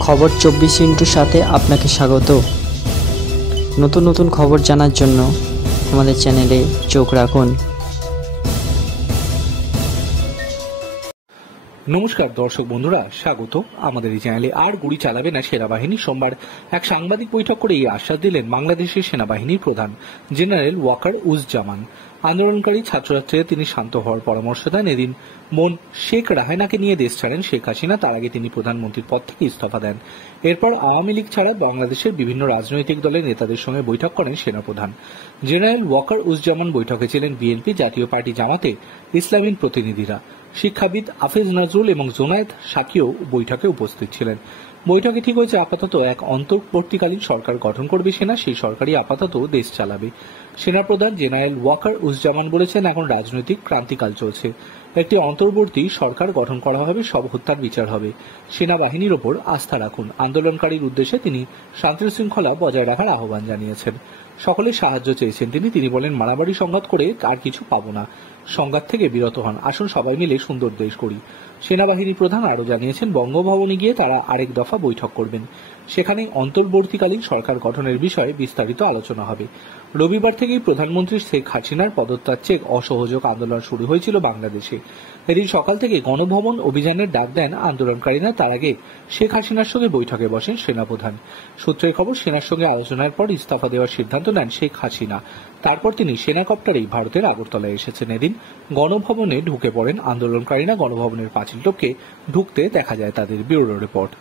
খবর 24 সাথে আপনাকে স্বাগত। নতুন নতুন খবর জানার জন্য আমাদের চ্যানেলে চোখ রাখুন। নমস্কার দর্শক বন্ধুরা, স্বাগত আমাদের এই চ্যানেলে। আর গুলি চালাবে না সেনাবাহিনী। সোমবার এক সাংবাদিক বৈঠক করে এই আশ্বাস দিলেন বাংলাদেশের সেনাবাহিনীর প্রধান জেনারেল ওয়াকার উজ্জামান। আন্দোলনকারী ছাত্রছাত্রীরা তিনি শান্ত হওয়ার পরামর্শ দেন। এদিন বোন শেখ রাহেনাকে নিয়ে দেশ ছাড়েন শেখ হাসিনা। তার আগে তিনি প্রধানমন্ত্রীর পদ থেকে ইস্তফা দেন। এরপর আওয়ামী লীগ ছাড়া বাংলাদেশের বিভিন্ন রাজনৈতিক দলের নেতাদের সঙ্গে বৈঠক করেন সেনাপ্রধান জেনারেল ওয়াকার উজ্জামান। বৈঠকে ছিলেন বিএনপি, জাতীয় পার্টি, জামাতে ইসলামীর প্রতিনিধিরা। শিক্ষাবিদ হাফেজ নজরুল এবং জোনায়েদ সাকিও বৈঠকে উপস্থিত ছিলেন। বৈঠকে ঠিক হয়েছে আপাতত এক অন্তর্বর্তীকালীন সরকার গঠন করবে সেনা। সেই সরকারই আপাতত দেশ চালাবে। সেনাপ্রধান জেনারেল ওয়াকার উজ্জামান বলেছেন, এখন রাজনৈতিক ক্রান্তিকাল চলছে। একটি অন্তর্বর্তী সরকার গঠন করা হবে, সব হত্যার বিচার হবে। সেনাবাহিনীর ওপর আস্থা রাখুন। আন্দোলনকারীর উদ্দেশ্যে তিনি শান্তি শৃঙ্খলা বজায় রাখার আহ্বান জানিয়েছেন। সকলের সাহায্য চেয়েছেন তিনি বলেন, মারামারি সংঘাত করে আর কিছু পাবো না। সংঘাত থেকে বিরত হন। আসুন সবাই মিলে সুন্দর দেশ গড়ি। সেনাবাহিনী প্রধান আরও জানিয়েছেন, বঙ্গভবনে গিয়ে তারা আরেক দফা বৈঠক করবেন। সেখানে অন্তর্বর্তীকালীন সরকার গঠনের বিষয়ে বিস্তারিত আলোচনা হবে। রবিবার থেকেই প্রধানমন্ত্রী শেখ হাসিনার পদত্যাগ চেয়ে অসহযোগ আন্দোলন শুরু হয়েছিল বাংলাদেশে। এদিন সকাল থেকে গণভবন অভিযানের ডাক দেন আন্দোলনকারীরা। তার আগে শেখ হাসিনার সঙ্গে বৈঠকে বসেন সেনাপ্রধান। সূত্রের খবর, সেনার সঙ্গে আলোচনার পর ইস্তফা দেওয়ার সিদ্ধান্ত নেন শেখ হাসিনা। তারপর তিনি সেনাকপ্টারেই ভারতের আগরতলায় এসেছেন। এদিন গণভবনে ঢুকে পড়েন আন্দোলনকারীরা। গণভবনের পাঁচিল টপকে ঢুকতে দেখা যায় তাদের। Bureau report.